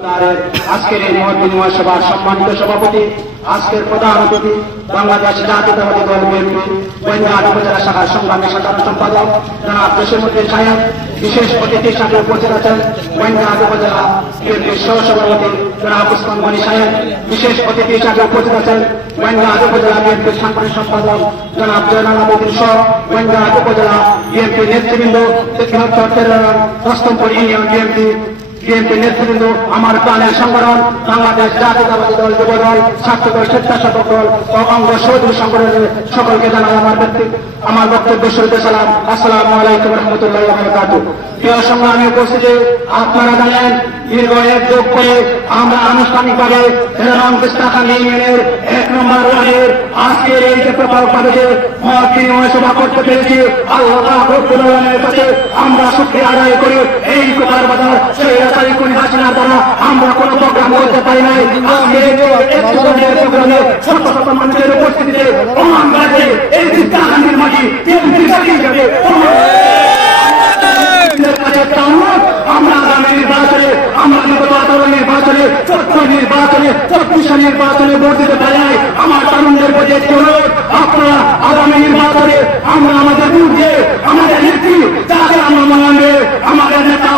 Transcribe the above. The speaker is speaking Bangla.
আজকের এই মহৎ বিনিময় সভার সম্মানিত সভাপতি, আজকের প্রধান অতিথি বাংলাদেশ জাতীয়তাবাদী দল বিএনপি বৈদ্যনাথ উপজেলা শাখার সংগ্রামী সাধারণ সম্পাদক জনাব জসিমউদ্দিন সাহেব, বিশেষ অতিথি হিসাবে উপস্থিত আছেন বৈদ্যনাথ উপজেলা বিএনপির সহসভাপতি জনাব উসমান গনি সাহেব, বিশেষ অতিথি হিসাবে উপস্থিত আছেন বৈদ্যনাথ উপজেলা বিএনপির সাংগঠনিক সম্পাদক জনাব জয়নাল আবেদীন সহ বৈদ্যনাথ উপজেলা বিএনপির নেতৃবৃন্দ, বৃহত্তর 13 অষ্টমপুর ইউনিয়ন বিএনপি নেতৃবৃন্দ, আমার প্রাণের সংগঠন বাংলাদেশ জাতীয়তাবাদী দল, যুবদল, ছাত্রদল, স্বেচ্ছাসেবক দল ও অঙ্গ সহযোগী সংগঠনের সকলকে জানাই আমার বক্তব্য শুরুতে সালাম। আসসালামু আলাইকুম রহমতুল্লাহি ওয়া বারাকাতুহু। প্রিয় সংগ্রামী উপস্থিতি, আপনারা জানেন দীর্ঘ এক যুগ পরে আমরা আনুষ্ঠানিকভাবে বিস্তাখালী ইউনিয়নের 1 নম্বর ওয়ার্ডের আজকের এই যে প্রকল্পে মহৎ বিনিময় সভা করতে পেরেছি, আল্লাহ রব্বুল আলামিনের কাছে আমরা শুকরিয়া আদায় করি। এই কোটার বাজার স্বৈরাচারী কোন হাসিনার দ্বারা আমরা কোনো প্রোগ্রাম করতে পারি নাই। আজকের এই প্রোগ্রামে শত শত মানুষের উপস্থিতিতে এই বিস্তাখালীর মাটি আমরা আগামী নির্বাচনে, আমরা বিগত 18 নির্বাচনে, 14 নির্বাচনে, 24 নির্বাচনে ভোট দিতে পারি নাই। আমার তরুণদের প্রতি একটি অনুরোধ, আপনারা আগামী নির্বাচনে আমরা আমাদের ভোট দিয়ে আমাদের নেত্রী যাকে আমরা মনে আমাদের নেতা